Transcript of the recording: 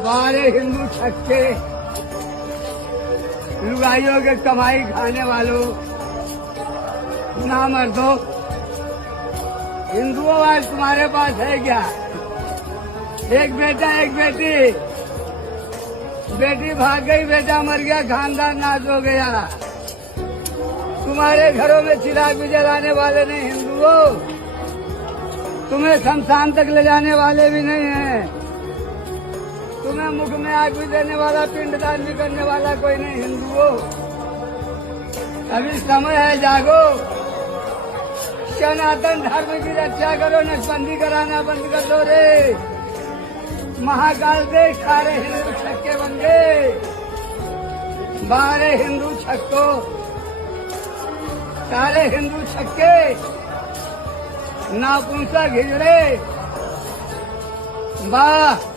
बारे हिंदू छक्के, लुगाइयों के कमाई खाने वालों, ना मर्दों, हिंदुओं आज तुम्हारे पास है क्या? एक बेटा एक बेटी, बेटी भाग गई, बेटा मर गया, खानदान नाश हो गया। तुम्हारे घरों में चिराग भी जलाने वाले नहीं हिंदुओं, तुम्हें शमशान तक ले जाने वाले भी नहीं हैं, तुम्हें मुख में आग भी देने वाला, पिंडदान भी करने वाला कोई नहीं हिंदुओं। अभी समय है, जागो, सनातन धर्म की रक्षा करो, नसबंदी कराना बंद कर दो रे। महाकाल देश सारे हिंदू छक्के बन गए, बारे हिंदू छक्को, सारे हिंदू छक्के, नापुंसक हिजड़े, वाह